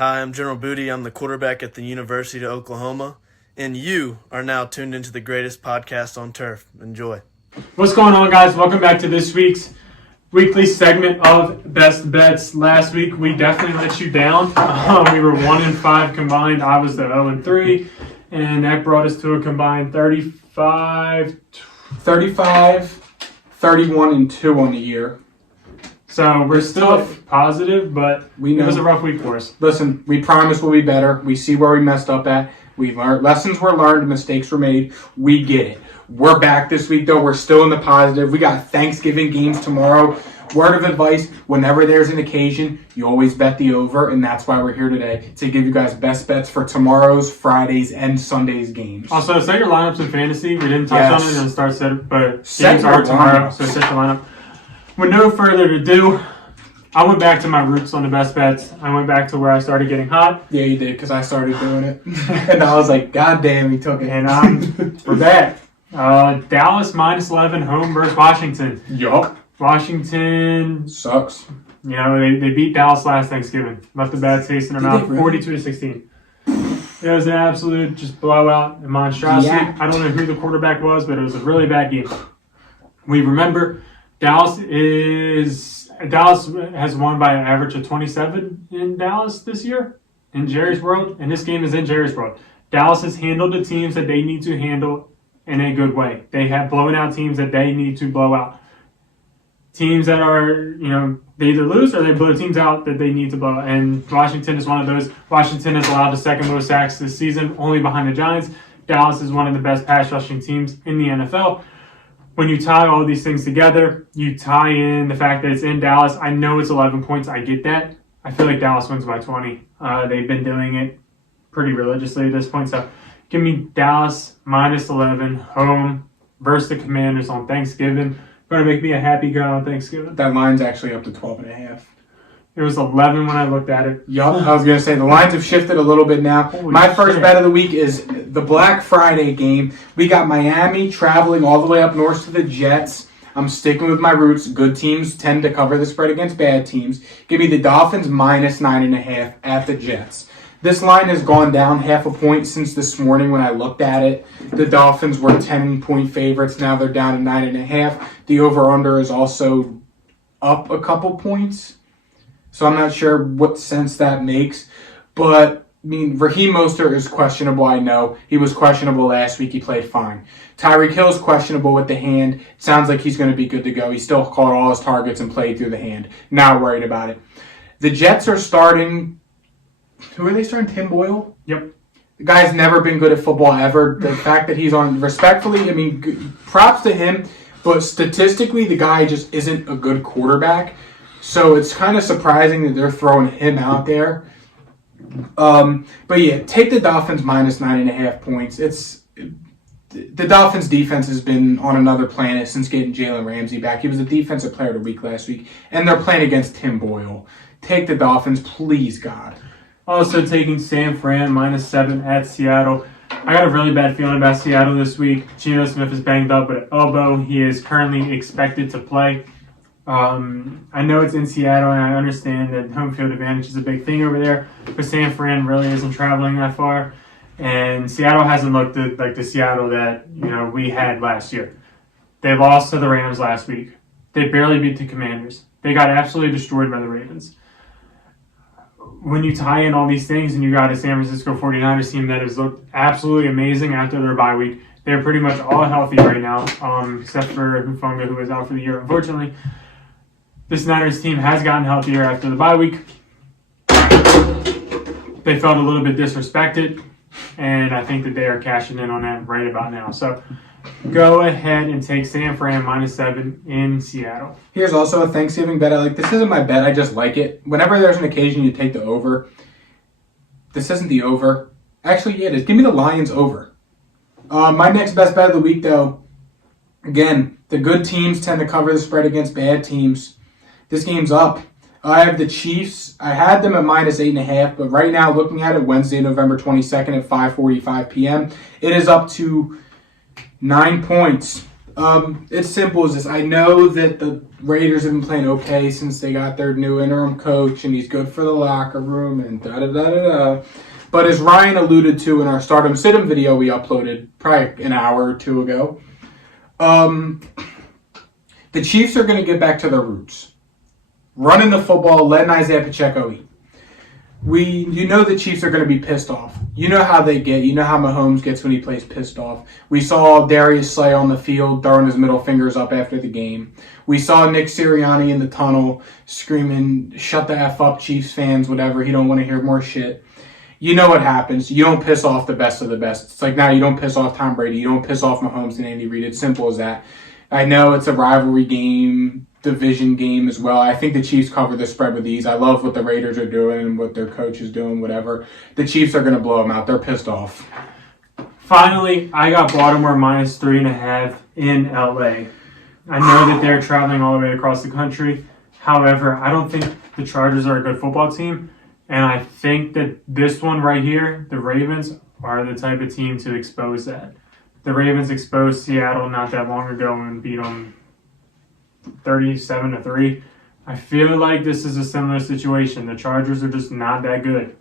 Hi, I'm General Booty. I'm the quarterback at the University of Oklahoma, and you are now tuned into the greatest podcast on turf. Enjoy. What's going on, guys? Welcome back to this week's weekly segment of Best Bets. Last week, we definitely let you down. We were 1-5 combined. I was the 0-3, and that brought us to a combined 35, 31-2 on the year. So we're still positive, but it was a rough week for us. Listen, we promise we'll be better. We see where we messed up at. We've learned, lessons were learned, mistakes were made. We get it. We're back this week, though. We're still in the positive. We got Thanksgiving games tomorrow. Word of advice, whenever there's an occasion, you always bet the over, and that's why we're here today, to give you guys best bets for tomorrow's, Friday's, and Sunday's games. Also, set your lineups in fantasy. We didn't touch on it and start set, but set games are tomorrow, so set your lineup. With no further ado, I went back to my roots on the best bets. I went back to where I started getting hot. Yeah, you did, because I started doing it. And I was like, God damn, he took it. And we're back. Dallas -11 home versus Washington. Yup. Washington sucks. You know, they beat Dallas last Thanksgiving. Left a bad taste in their mouth, really? 42-16. It was an absolute just blowout, a monstrosity. Yeah. I don't know who the quarterback was, but it was a really bad game. We remember Dallas has won by an average of 27 in Dallas this year in Jerry's World, and this game is in Jerry's World. Dallas has handled the teams that they need to handle in a good way. They have blown out teams that they need to blow out. Teams that are, they either lose or they blow teams out that they need to blow. And Washington is one of those. Washington has allowed the second most sacks this season, only behind the Giants. Dallas is one of the best pass rushing teams in the NFL. When you tie all these things together, you tie in the fact that it's in Dallas. I know it's 11 points. I get that. I feel like Dallas wins by 20. They've been doing it pretty religiously at this point. So give me Dallas -11 home versus the Commanders on Thanksgiving. Going to make me a happy guy on Thanksgiving. That line's actually up to 12.5. It was 11 when I looked at it. Yup, I was going to say, the lines have shifted a little bit now. My first bet of the week is the Black Friday game. We got Miami traveling all the way up north to the Jets. I'm sticking with my roots. Good teams tend to cover the spread against bad teams. Give me the Dolphins -9.5 at the Jets. This line has gone down half a point since this morning when I looked at it. The Dolphins were 10-point favorites. Now they're down to 9.5. The over-under is also up a couple points. So I'm not sure what sense that makes. But, Raheem Mostert is questionable, I know. He was questionable last week. He played fine. Tyreek Hill is questionable with the hand. It sounds like he's going to be good to go. He still caught all his targets and played through the hand. Not worried about it. The Jets are starting... Who are they starting? Tim Boyle? Yep. The guy's never been good at football ever. The fact that he's on... Respectfully, props to him. But statistically, the guy just isn't a good quarterback. So it's kind of surprising that they're throwing him out there. But yeah, take the Dolphins -9.5 points. The Dolphins defense has been on another planet since getting Jalen Ramsey back. He was the defensive player of the week last week. And they're playing against Tim Boyle. Take the Dolphins, please, God. Also taking San Fran -7 at Seattle. I got a really bad feeling about Seattle this week. Geno Smith is banged up with an elbow. He is currently expected to play. I know it's in Seattle, and I understand that home field advantage is a big thing over there, but San Fran really isn't traveling that far, and Seattle hasn't looked like the Seattle that we had last year. They lost to the Rams last week. They barely beat the Commanders. They got absolutely destroyed by the Ravens. When you tie in all these things and you got a San Francisco 49ers team that has looked absolutely amazing after their bye week, they're pretty much all healthy right now, except for Hufanga, who is out for the year, unfortunately. This Niners team has gotten healthier after the bye week. They felt a little bit disrespected, and I think that they are cashing in on that right about now. So go ahead and take San Fran -7 in Seattle. Here's also a Thanksgiving bet I like. This isn't my bet, I just like it. Whenever there's an occasion, you take the over. This isn't the over. Actually, yeah, it is. Give me the Lions over. My next best bet of the week, though, again, the good teams tend to cover the spread against bad teams. This game's up. I have the Chiefs. I had them at -8.5, but right now, looking at it, Wednesday, November 22nd at 5:45 p.m., it is up to 9 points. It's simple as this. I know that the Raiders have been playing okay since they got their new interim coach, and he's good for the locker room, and da-da-da-da-da. But as Ryan alluded to in our Stardom Sit-em video we uploaded probably an hour or two ago, the Chiefs are going to get back to their roots. Running the football, letting Isaiah Pacheco eat. You know the Chiefs are going to be pissed off. You know how they get. You know how Mahomes gets when he plays pissed off. We saw Darius Slay on the field throwing his middle fingers up after the game. We saw Nick Sirianni in the tunnel screaming, "Shut the F up, Chiefs fans," whatever. He don't want to hear more shit. You know what happens. You don't piss off the best of the best. It's like now you don't piss off Tom Brady. You don't piss off Mahomes and Andy Reid. It's simple as that. I know it's a rivalry game, division game as well. I think the Chiefs cover the spread with ease. I love what the Raiders are doing and what their coach is doing, whatever. The Chiefs are going to blow them out. They're pissed off. Finally, I got Baltimore minus 3.5 in LA. I know that they're traveling all the way across the country. However, I don't think the Chargers are a good football team. And I think that this one right here, the Ravens, are the type of team to expose that. The Ravens exposed Seattle not that long ago and beat them 37-3. I feel like this is a similar situation. The Chargers are just not that good.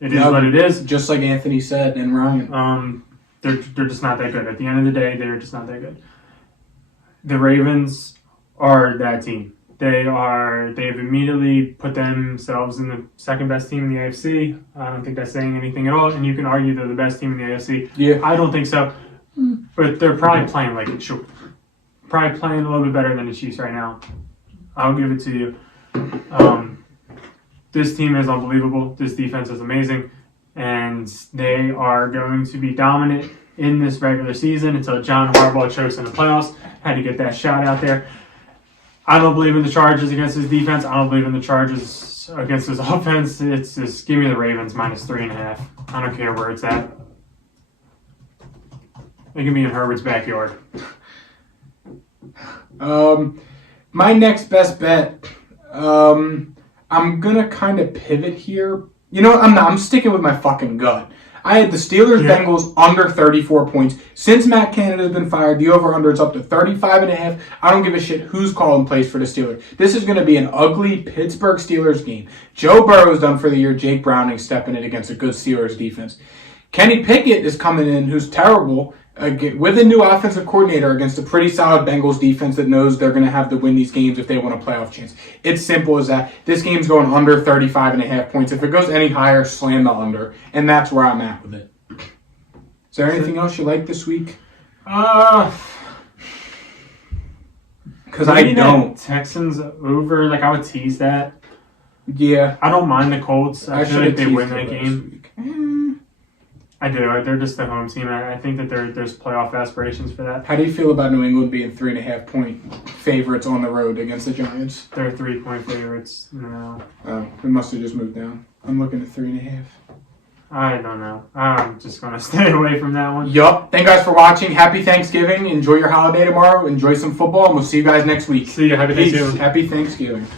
It is what it is. Just like Anthony said and Ryan. They're just not that good. At the end of the day, they're just not that good. The Ravens are that team. They've immediately put themselves in the second best team in the AFC. I don't think that's saying anything at all. And you can argue they're the best team in the AFC. Yeah. I don't think so. But they're probably playing like it should. Probably playing a little bit better than the Chiefs right now. I'll give it to you. This team is unbelievable. This defense is amazing. And they are going to be dominant in this regular season until John Harbaugh chokes in the playoffs. Had to get that shot out there. I don't believe in the Chargers against his defense. I don't believe in the Chargers against his offense. It's just give me the Ravens minus 3.5. I don't care where it's at. It can be in Herbert's backyard. My next best bet, I'm gonna kind of pivot here. You know what? I'm sticking with my fucking gut. I had the Steelers-Bengals under 34 points. Since Matt Canada's been fired, the over-under is up to 35.5. I don't give a shit who's calling plays for the Steelers. This is going to be an ugly Pittsburgh Steelers game. Joe Burrow's done for the year. Jake Browning stepping in against a good Steelers defense. Kenny Pickett is coming in, who's terrible, with a new offensive coordinator against a pretty solid Bengals defense that knows they're going to have to win these games if they want a playoff chance. It's simple as that. This game's going under 35.5 points. If it goes any higher, slam the under. And that's where I'm at with it. Is there anything else you like this week? Because I don't. Texans over, like I would tease that. Yeah. I don't mind the Colts. I feel like they win that last game. week. I do. They're just the home team. I think that there's playoff aspirations for that. How do you feel about New England being 3.5-point favorites on the road against the Giants? They're 3-point favorites. No. It must have just moved down. I'm looking at 3.5. I don't know. I'm just going to stay away from that one. Yup. Thank you guys for watching. Happy Thanksgiving. Enjoy your holiday tomorrow. Enjoy some football, and we'll see you guys next week. See you. Happy Thanksgiving. Happy Thanksgiving.